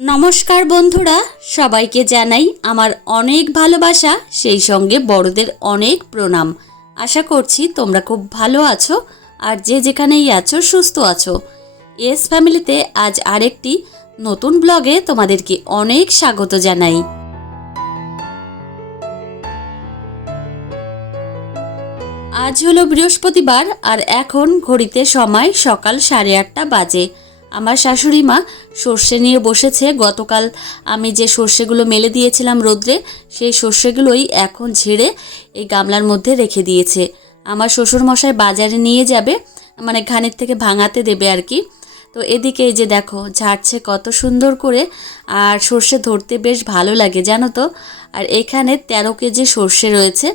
নমস্কার বন্ধুরা, সবাইকে জানাই আমার অনেক ভালোবাসা, সেই সঙ্গে বড়দের অনেক প্রণাম। আশা করছি তোমরা খুব ভালো আছো আর যে যেখানেই আছো, সুস্থ আছো। এস ফ্যামিলিতে আজ আরেকটি নতুন ব্লগে তোমাদেরকে অনেক স্বাগত জানাই। আজ হলো বৃহস্পতিবার আর এখন ঘড়িতে সময় সকাল সাড়ে আটটা বাজে। আমার শাশুড়ি মা সর্ষে নিয়ে বসেছে। গতকাল আমি যে সর্ষেগুলো মেলে দিয়েছিলাম রোদ্রে, সেই সর্ষেগুলোই এখন ঝেড়ে এই গামলার মধ্যে রেখে দিয়েছে। আমার শ্বশুরমশাই বাজারে নিয়ে যাবে মানে ঘানের থেকে ভাঙাতে দেবে আর কি। তো এদিকে এই যে দেখো, ঝাড়ছে কত সুন্দর করে, আর সর্ষে ধরতে বেশ ভালো লাগে, জানো তো? আর এখানে তেরো কেজি সর্ষে রয়েছে।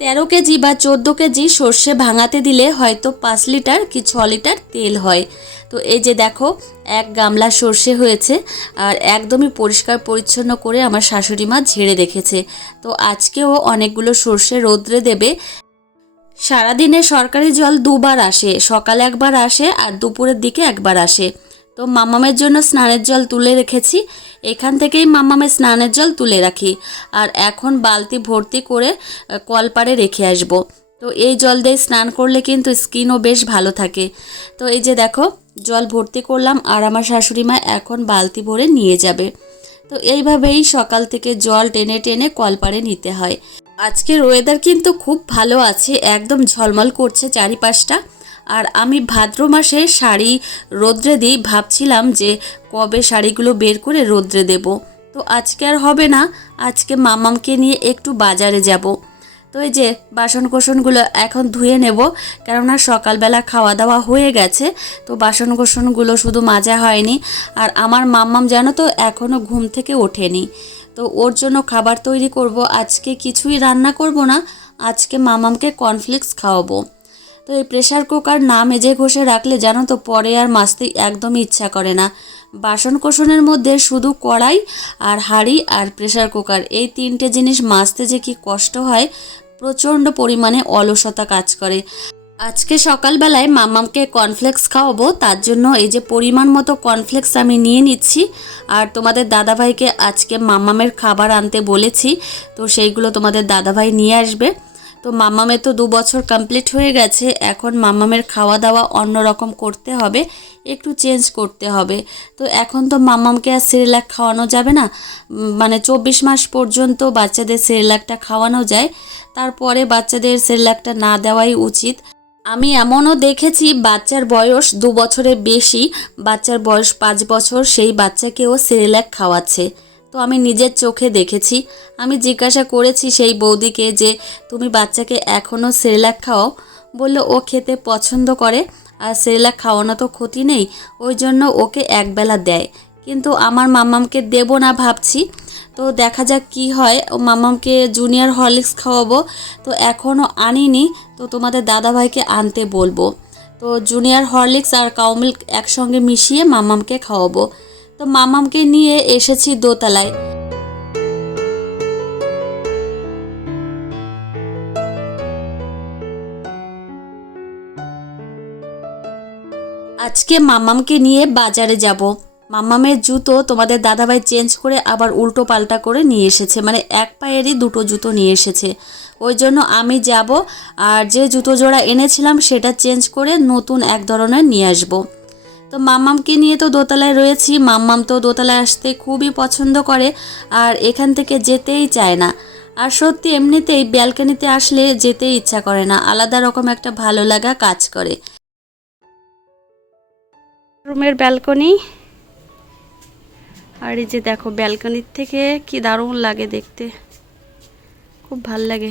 তেরো কেজি বা চোদ্দ কেজি সর্ষে ভাঙাতে দিলে হয়তো পাঁচ লিটার কি ছ লিটার তেল হয়। তো এই যে দেখো, এক গামলা সর্ষে হয়েছে আর একদমই পরিষ্কার পরিচ্ছন্ন করে আমার শাশুড়ি মা ঝেড়ে রেখেছে। তো আজকেও অনেকগুলো সর্ষে রোদ্রে দেবে। সারাদিনে সরকারি জল দুবার আসে, সকালে একবার আসে আর দুপুরের দিকে একবার আসে। তো মামামের জন্য স্নানের জল তুলে রেখেছি। এখান থেকেই মামামের স্নানের জল তুলে রাখি। আর এখন বালতি ভর্তি করে আহ, কলপাড়ে রেখে আসব। তো এই জল দিয়ে স্নান করলে কিন্তু স্কিনও বেশ ভালো থাকে। তো এই যে দেখো জল ভর্তি করলাম আর আমার শাশুড়ি মা এখন বালতি ভরে নিয়ে যাবে। তো এইভাবেই সকাল থেকে জল টেনে টেনে কলপাড়ে নিতে হয়। আজকের ওয়েদার কিন্তু খুব ভালো আছে একদম ঝলমল করছে চারিপাশটা। আর আমি ভাদ্র মাসে শাড়ি রোদ্রে দিই, ভাবছিলাম যে কবে শাড়িগুলো বের করে রোদ্রে দেব। তো আজকে আর হবে না, আজকে মামামকে নিয়ে একটু বাজারে যাব। তো এই যে বাসন কোসনগুলো এখন ধুয়ে নেব, কেননা সকালবেলা খাওয়া দাওয়া হয়ে গেছে, তো বাসন কোসনগুলো শুধু মাজা হয়নি। আর আমার মাম্মাম জানো তো এখনও ঘুম থেকে ওঠেনি। তো ওর জন্য খাবার তৈরি করব, আজকে কিছুই রান্না করব না, আজকে মামামকে কর্নফ্লেক্স খাওয়াবো। তো এই প্রেশার কুকার না মেজে ঘষে রাখলে জানো তো পরে আর মাজতে একদমই ইচ্ছা করে না। বাসন কোসনের মধ্যে শুধু কড়াই আর হাঁড়ি আর প্রেশার কুকার এই তিনটে জিনিস মাজতে যে কি কষ্ট হয়, প্রচণ্ড পরিমাণে অলসতা কাজ করে। আজকে সকালবেলায় মামামকে কর্নফ্লেক্স খাওয়াবো, তার জন্য এই যে পরিমাণ মতো কর্নফ্লেক্স আমি নিয়ে নিচ্ছি আর তোমাদের দাদাভাইকে আজকে মামামের খাবার আনতে বলেছি, তো সেইগুলো তোমাদের দাদাভাই নিয়ে আসবে। তো মামামের তো দু বছর কমপ্লিট হয়ে গেছে, এখন মামামের খাওয়া দাওয়া অন্যরকম করতে হবে, একটু চেঞ্জ করতে হবে। তো এখন তো মামামকে আর সিরিলাক খাওয়ানো যাবে না মানে চব্বিশ মাস পর্যন্ত বাচ্চাদের সিরিলাকটা খাওয়ানো যায়, তারপরে বাচ্চাদের সিরিলাকটা না দেওয়াই উচিত। আমি এমনও দেখেছি, বাচ্চার বয়স দু বছরের বেশি, বাচ্চার বয়স পাঁচ বছর, সেই বাচ্চাকেও সিরিলাক খাওয়াচ্ছে। তো আমি নিজের চোখে দেখেছি। আমি জিজ্ঞাসা করেছি সেই বৌদিকে যে, তুমি বাচ্চাকে এখনও সেরেলাক খাও বলল, ও খেতে পছন্দ করে, আর সেরেলাক খাওয়ানো তো ক্ষতি নেই, ওই জন্য ওকে একবেলা দেয়। কিন্তু আমার মামামকে দেবো না ভাবছি। তো দেখা যাক কি হয়, ও মামামকে জুনিয়র হরলিক্স খাওয়াবো। তো এখনও আনিনি, তো তোমাদের দাদাভাইকে আনতে বলব। তো জুনিয়র হরলিক্স আর কাউ মিল্ক একসঙ্গে মিশিয়ে মামামকে খাওয়াবো। তো মামামকে নিয়ে এসেছি দোতলায়। আজকে মামামকে নিয়ে বাজারে যাব। মামামের জুতো তোমাদের দাদাভাই চেঞ্জ করে আবার উল্টো পাল্টা করে নিয়ে এসেছে মানে এক পায়েরই দুটো জুতো নিয়ে এসেছে। ওই জন্য আমি যাব আর যে জুতো জোড়া এনেছিলাম সেটা চেঞ্জ করে নতুন এক ধরনের নিয়ে আসব। তো মাম্মামকে নিয়ে তো দোতলায় রয়েছি। মাম্মাম তো দোতলায় আসতে খুবই পছন্দ করে আর এখান থেকে যেতেই চায় না। আর সত্যি এমনিতেই ব্যালকানিতে আসলে যেতেই ইচ্ছা করে না। আলাদা রকম একটা ভালো লাগা কাজ করে। রুমের ব্যালকনি। আর এই যে দেখো ব্যালকনির থেকে কি দারুণ লাগে দেখতে। খুব ভালো লাগে।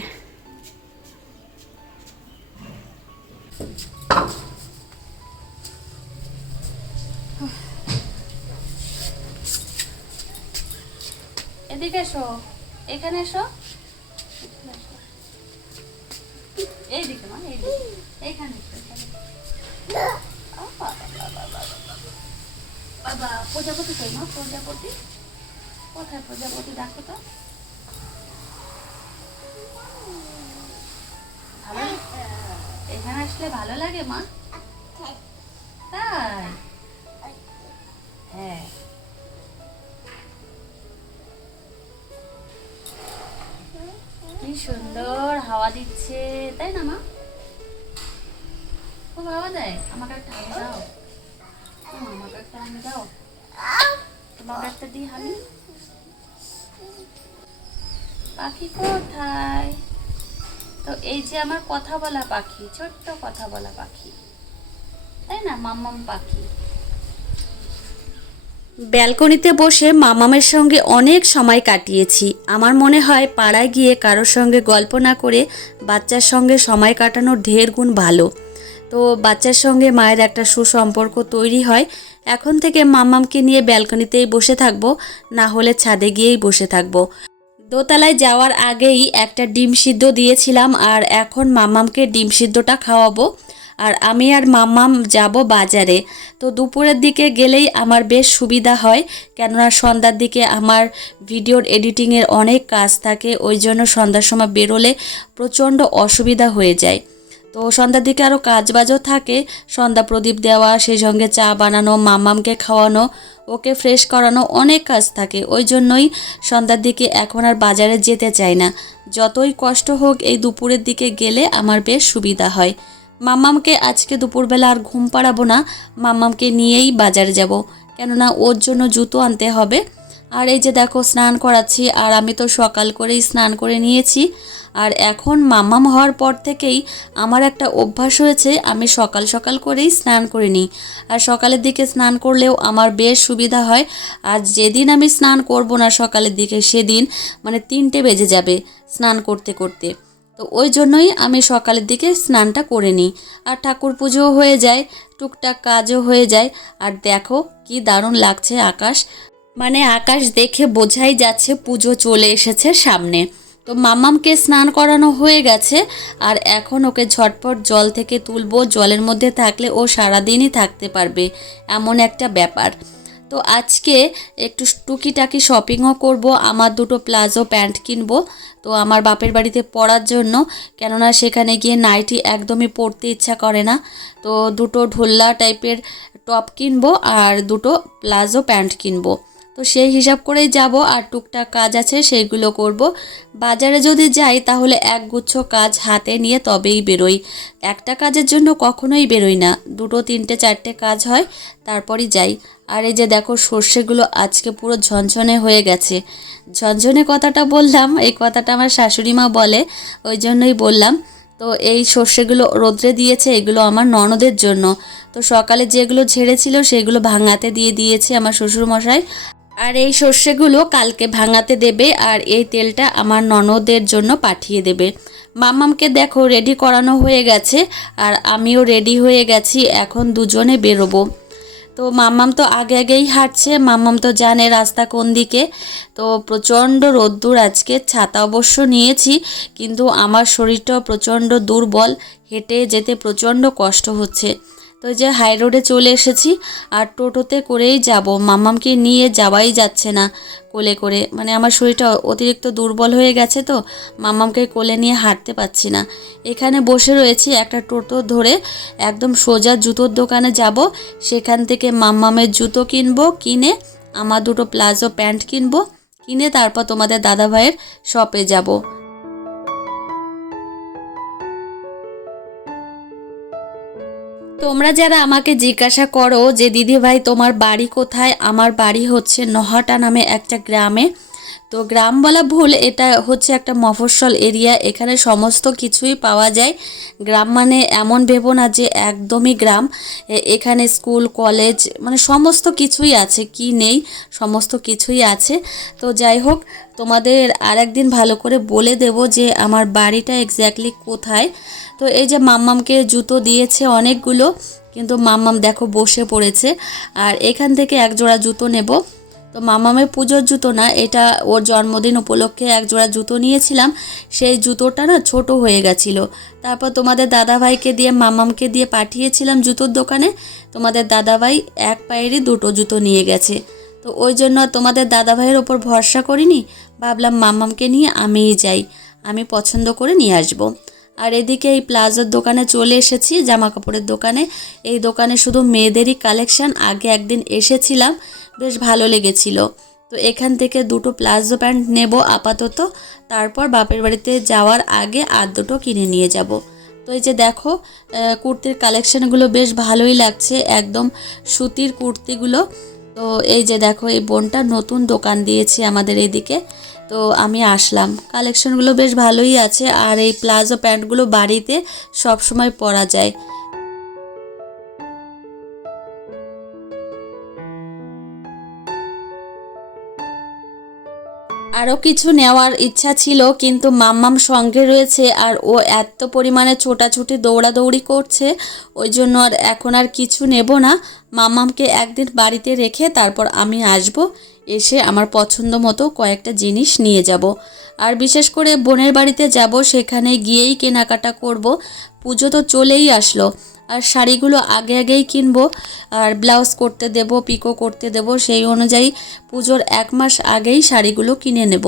এদিকে এসো। এখানে এসো। এইদিকে মা এইদিকে। এইখানে। বাবা, প্রজাপতি কই মা? প্রজাপতি? কোথায় প্রজাপতি? দেখো তো। ভালো এখানে আসলে ভালো লাগে মা? তাই? হ্যাঁ। সুন্দর হাওয়া দিচ্ছে, তাই না মা? খুব হাওয়া দেয় আমাকে একটা হামি দাও। আমাকে একটা হামি দাও। তোমাকে একটা দিই হামি পাখি কোথায়? তো এই যে আমার কথা বলা পাখি, ছোট্ট কথা বলা পাখি। তাই না, মাম্মাম পাখি? ব্যালকনিতে বসে মামামের সঙ্গে অনেক সময় কাটিয়েছি। আমার মনে হয় পাড়ায় গিয়ে কারোর সঙ্গে গল্প না করে বাচ্চার সঙ্গে সময় কাটানোর ঢের গুণ ভালো। তো বাচ্চার সঙ্গে মায়ের একটা সুসম্পর্ক তৈরি হয়। এখন থেকে মামামকে নিয়ে ব্যালকনিতেই বসে থাকব, না হলে ছাদে গিয়েই বসে থাকব। দোতলায় যাওয়ার আগেই একটা ডিম সিদ্ধ দিয়েছিলাম আর এখন মামামকে ডিম সিদ্ধটা খাওয়াবো। আর আমি আর মামাম যাব বাজারে। তো দুপুরের দিকে গেলেই আমার বেশ সুবিধা হয়, কেননা সন্ধ্যার দিকে আমার ভিডিওর এডিটিংয়ের অনেক কাজ থাকে, ওই জন্য সন্ধ্যার সময় বেরোলে প্রচণ্ড অসুবিধা হয়ে যায়। তো সন্ধ্যার দিকে আরও কাজবাজও থাকে, সন্ধ্যা প্রদীপ দেওয়া, সেই সঙ্গে চা বানানো মামামকে খাওয়ানো, ওকে ফ্রেশ করানো অনেক কাজ থাকে, ওই জন্যই সন্ধ্যার দিকে এখন আর বাজারে যেতে চাই না। যতই কষ্ট হোক এই দুপুরের দিকে গেলে আমার বেশ সুবিধা হয়। মাম্মামকে আজকে দুপুরবেলা আর ঘুম পাড়াবো না, মাম্মামকে নিয়েই বাজারে যাব। কেননা ওর জন্য জুতো আনতে হবে। আর এই যে দেখো, স্নান করাচ্ছি, আর আমি তো সকাল করেই স্নান করে নিয়েছি। আর এখন মাম্মাম হওয়ার পর থেকেই আমার একটা অভ্যাস হয়েছে, আমি সকাল সকাল করেই স্নান করে নিই। আর সকালের দিকে স্নান করলেও আমার বেশ সুবিধা হয়। আর যেদিন আমি স্নান করব না সকালের দিকে, সেদিন মানে তিনটে বেজে যাবে স্নান করতে করতে। তো ওই জন্যই আমি সকালের দিকে স্নানটা করে নিই। আর ঠাকুর পুজোও হয়ে যায়, টুকটাক কাজও হয়ে যায়। আর দেখো কি দারুণ লাগছে আকাশ। মানে আকাশ দেখে বোঝাই যাচ্ছে পুজো চলে এসেছে সামনে। তো মামামকে স্নান করানো হয়ে গেছে, আর এখন ওকে ঝটপট জল থেকে তুলবো। জলের মধ্যে থাকলে ও সারাদিনই থাকতে পারবে। এমন একটা ব্যাপার। তো আজকে একটু টুকিটাকি শপিংও করব, আমার দুটো প্লাজো প্যান্ট কিনবো। তো আমার বাপের বাড়িতে পরার জন্য, কেননা সেখানে গিয়ে নাইটি একদমই পরতে ইচ্ছা করে না। তো দুটো ঢোল্লা টাইপের টপ কিনবো আর দুটো প্লাজো প্যান্ট কিনবো। তো সেই হিসাব করেই যাব আর টুকটাক কাজ আছে, সেইগুলো করব। বাজারে যদি যাই, তাহলে এক গুচ্ছ কাজ হাতে নিয়ে তবেই বেরোই। একটা কাজের জন্য কখনোই বেরোই না। দুটো, তিনটে, চারটে কাজ হয়, তারপরই যাই। আর এই যে দেখো, সর্ষেগুলো আজকে পুরো ঝনঝনে হয়ে গেছে। ঝনঝনে কথাটা বললাম, এই কথাটা আমার শাশুড়ি মা বলে, ওই জন্যই বললাম। তো এই সর্ষেগুলো রোদ্রে দিয়েছে, এগুলো আমার ননদের জন্য। তো সকালে যেগুলো ঝেড়েছিল, সেগুলো ভাঙাতে দিয়ে দিয়েছে আমার শ্বশুরমশাই। আর এই সর্ষেগুলো কালকে ভাঙাতে দেবে, আর এই তেলটা আমার ননদের জন্য পাঠিয়ে দেবে। মাম্মামকে দেখো রেডি করানো হয়ে গেছে, আর আমিও রেডি হয়ে গেছি, এখন দুজনে বেরোবো। তো মাম্মাম তো আগে আগেই হাঁটছে, মাম্মাম তো জানে রাস্তা কোন দিকে। তো প্রচণ্ড রোদ্দুর আজকে, ছাতা অবশ্য নিয়েছি, কিন্তু আমার শরীরটাও প্রচণ্ড দুর্বল, হেঁটে যেতে প্রচণ্ড কষ্ট হচ্ছে। তো যে হাই রোডে চলে এসেছি আর টোটোতে করেই যাব। মাম্মামকে নিয়ে যাওয়াই যাচ্ছে না কোলে করে। মানে আমার শরীরটা অতিরিক্ত দুর্বল হয়ে গেছে তো মাম্মামকে কোলে নিয়ে হাঁটতে পারছি না। এখানে বসে রয়েছি একটা টোটো ধরে একদম সোজা জুতোর দোকানে যাব। সেখান থেকে মাম্মামের জুতো কিনবো, কিনে আমার দুটো প্লাজো প্যান্ট কিনবো, কিনে তারপর তোমাদের দাদাভাইয়ের শপে যাব। তোমরা যারা আমাকে জিজ্ঞাসা করো যে দিদি ভাই তোমার বাড়ি কোথায়? আমার বাড়ি হচ্ছে নহাটা নামে একটা গ্রামে। তো গ্রাম বলা ভুল, এটা হচ্ছে একটা মফস্বল এরিয়া। এখানে সমস্ত কিছুই পাওয়া যায়। গ্রাম মানে এমন ভেবো না যে, একদমই গ্রাম। এখানে স্কুল, কলেজ মানে সমস্ত কিছুই আছে, কি নেই, সমস্ত কিছুই আছে। তো যাই হোক, তোমাদের আর একদিন ভালো করে বলে দেব যে, আমার বাড়িটা এক্স্যাক্টলি কোথায়। তো এই যে মাম্মামকে জুতো দিয়েছে অনেকগুলো, কিন্তু মাম্মাম দেখো বসে পড়েছে। আর এখান থেকে এক জোড়া জুতো নেব। তো মামামের পুজোর জুতো না, এটা ওর জন্মদিন উপলক্ষে এক জোড়া জুতো নিয়েছিলাম। সেই জুতোটা না ছোট হয়ে গেছিল। তারপর তোমাদের দাদাভাইকে দিয়ে মামামকে দিয়ে পাঠিয়েছিলাম জুতোর দোকানে। তোমাদের দাদাভাই এক পায়েরই দুটো জুতো নিয়ে গেছে। তো ওই জন্য তোমাদের দাদাভাইয়ের ওপর ভরসা করিনি। ভাবলাম মামামকে নিয়ে আমিই যাই। আমি পছন্দ করে নিয়ে আসব। আর এদিকে এই প্লাজোর দোকানে চলে এসেছি জামা কাপড়ের দোকানে। এই দোকানে শুধু মেয়েদেরই কালেকশান, আগে একদিন এসেছিলাম, বেশ ভালো লেগেছিল। তো এখান থেকে দুটো প্লাজো প্যান্ট নেব আপাতত, তারপর বাপের বাড়িতে যাওয়ার আগে আর দুটো কিনে নিয়ে যাব। তো এই যে দেখো কুর্তির কালেকশানগুলো বেশ ভালোই লাগছে, একদম সুতির কুর্তিগুলো। তো এই যে দেখো, এই বোনটা নতুন দোকান দিয়েছে আমাদের এদিকে। তো আমি আসলাম। কালেকশনগুলো বেশ ভালোই আছে। আর এই প্লাজো প্যান্টগুলো বাড়িতে সব সময় পরা যায়। আরও কিছু নেওয়ার ইচ্ছা ছিল, কিন্তু মাম্মাম সঙ্গে রয়েছে আর ও এত পরিমাণে ছোটাছুটি, দৌড়াদৌড়ি করছে, ওই জন্য আর এখন আর কিছু নেব না। মাম্মামকে একদিন বাড়িতে রেখে তারপর আমি আসব, এসে আমার পছন্দ মতো কয়েকটা জিনিস নিয়ে যাব। আর বিশেষ করে বোনের বাড়িতে যাব, সেখানে গিয়েই কেনাকাটা করব। পুজো তো চলেই আসলো। আর শাড়িগুলো আগে আগেই কিনবো আর ব্লাউজ করতে দেব, পিকো করতে দেব, সেই অনুযায়ী পুজোর এক মাস আগেই শাড়িগুলো কিনে নেব।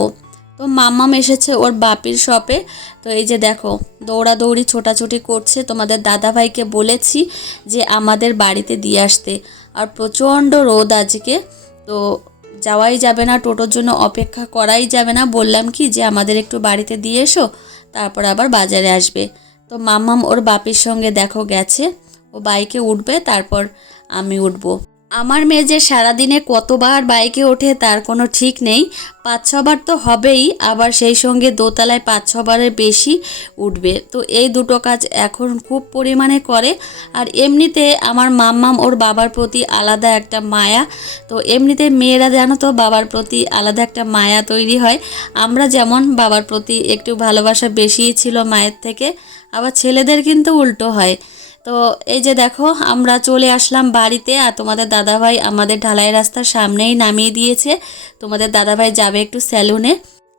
তো মাম্মাম এসেছে ওর বাপির শপে। তো এই যে দেখো, দৌড়াদৌড়ি, ছোটাছুটি করছে। তোমাদের দাদাভাইকে বলেছি যে আমাদের বাড়িতে দিয়ে আসতে। আর প্রচণ্ড রোদ আজকে। তো যাওয়াই যাবে না, টোটোর জন্য অপেক্ষা করাই যাবে না। বললাম কি যে আমাদের একটু বাড়িতে দিয়ে এসো, তারপর আবার বাজারে আসবে। তো মাম্মাম ওর বাপির সঙ্গে দেখো গেছে। ও বাইকে উঠবে, তারপর আমি উঠবো। আমার মেয়ে যে সারাদিনে কতবার বাইকে ওঠে তার কোনো ঠিক নেই। পাঁচ ছবার তো হবেই, আবার সেই সঙ্গে দোতলায় পাঁচ ছবারের বেশি উঠবে। তো এই দুটো কাজ এখন খুব পরিমাণে করে। আর এমনিতে আমার মাম্মাম ওর বাবার প্রতি আলাদা একটা মায়া। তো এমনিতে মেয়েরা জানো তো, বাবার প্রতি আলাদা একটা মায়া তৈরি হয়। আমরা যেমন বাবার প্রতি একটু ভালোবাসা বেশিই ছিল মায়ের থেকে আবার ছেলেদের কিন্তু উল্টো হয়। তো এই যে দেখো, আমরা চলে আসলাম বাড়িতে আর তোমাদের দাদাভাই আমাদের ঢালাই রাস্তার সামনেই নামিয়ে দিয়েছে। তোমাদের দাদাভাই যাবে একটু স্যালুনে।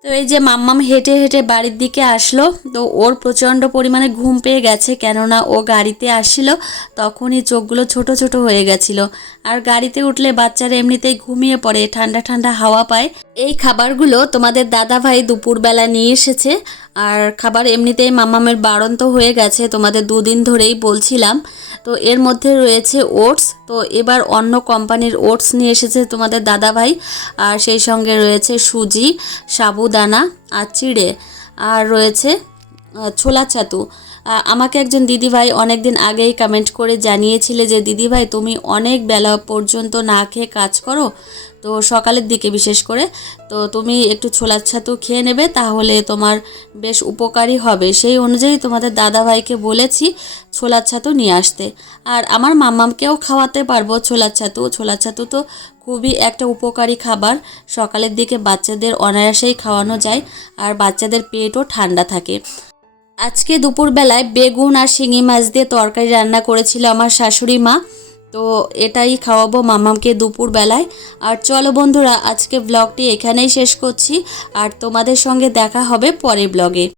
তো এই যে মাম্মাম হেঁটে হেঁটে বাড়ির দিকে আসলো। তো ওর প্রচণ্ড পরিমাণে ঘুম পেয়ে গেছে, কেননা ও গাড়িতে আসছিল, তখনই চোখগুলো ছোট ছোট হয়ে গেছিল। আর গাড়িতে উঠলে বাচ্চারা এমনিতেই ঘুমিয়ে পড়ে, ঠান্ডা ঠান্ডা হাওয়া পায়। এই খাবারগুলো তোমাদের দাদাভাই দুপুরবেলা নিয়ে এসেছে। আর খাবার এমনিতেই মামামের বারণ তো হয়ে গেছে, তোমাদের দুদিন ধরেই বলছিলাম। তো এর মধ্যে রয়েছে ওটস, তো এবার অন্য কোম্পানির ওটস নিয়ে এসেছে তোমাদের দাদাভাই। আর সেই সঙ্গে রয়েছে সুজি, সাবুদানা, আর চিড়ে। আর রয়েছে ছোলা ছাতু। আমাকে একজন দিদিভাই অনেক দিন আগেই কমেন্ট করে জানিয়েছিলে যে, দিদিভাই, তুমি অনেক বেলা পর্যন্ত না খেয়ে কাজ করো, তো সকালের দিকে বিশেষ করে, তো তুমি একটু ছোলার ছাতু খেয়ে নেবে, তাহলে তোমার বেশ উপকারী হবে। সেই অনুযায়ী তোমাদের দাদাভাইকে বলেছি ছোলার ছাতু নিয়ে আসতে। আর আমার মাম্মামকেও খাওয়াতে পারব ছোলার ছাতু। ছোলার ছাতু তো খুবই একটা উপকারী খাবার। সকালের দিকে বাচ্চাদের অনায়াসেই খাওয়ানো যায়, আর বাচ্চাদের পেটও ঠান্ডা থাকে। আজকে দুপুরবেলায় বেগুন আর শিঙি মাছ দিয়ে তরকারি রান্না করেছিল আমার শাশুড়ি মা। তো এটাই খাওয়াবো মামামকে দুপুরবেলায়। আর চলো বন্ধুরা, আজকে ব্লগটি এখানেই শেষ করছি। আর তোমাদের সঙ্গে দেখা হবে পরের ব্লগে